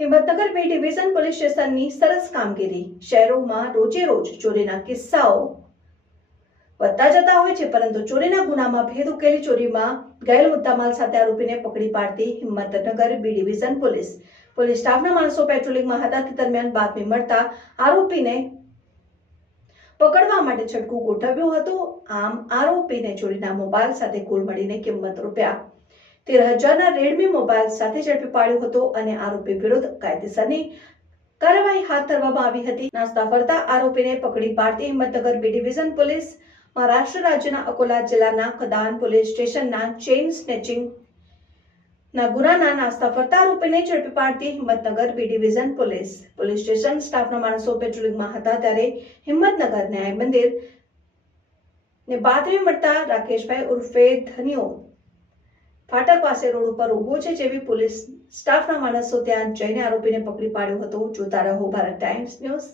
Himmatnagar B division police સ્ટેશનની સરસ કામગીરી. શહેરોમાં રોજે રોજ ચોરીના કિસ્સાઓ વધતા જતા હોય છે, પરંતુ ચોરીના ગુનામાં ભેદ ઉકેલી ચોરીમાં ગયેલ મુદ્દામાલ સાથે આરોપીને પકડી પાડતી હિંમતનગર બી ડિવિઝન પોલીસ સ્ટાફના માણસો પેટ્રોલિંગમાં હતા તે દરમિયાન બાતમી મળતા આરોપીને પકડવા માટે છટકું ગોઠવ્યું હતું. આમ આરોપીને ચોરીના મોબાઈલ સાથે કુલ મળીને કિંમત ₹13,000ના રેડમી મોબાઈલ સાથે ઝડપી પાડ્યો હતો અને આરોપી વિરુદ્ધ કાયદેસરની કાર્યવાહી હાથ ધરવામાં આવી હતી. નાસ્તા ફરતા આરોપીને પકડી પાડતી Himmatnagar B division police Maharashtra રાજ્યના અકોલા જિલ્લાના કદાન પોલીસ સ્ટેશનના ચેઇન સ્નેચિંગ ના ગુનાના નાસ્તા ફરતા આરોપીને ઝડપી પાડતી Himmatnagar B division police station સ્ટાફના માણસો પેટ્રોલિંગમાં હતા ત્યારે હિંમતનગર ન્યાય મંદિર ને બાતમી મળતા રાકેશભાઈ ઉર્ફે ધનિયો ફાટક પાસે રોડ ઉપર ઉભો છે જેવી પોલીસ સ્ટાફના માણસો ત્યાં જઈને આરોપીને પકડી પાડ્યો હતો. જોતા રહો ભારત ટાઈમ્સ ન્યૂઝ.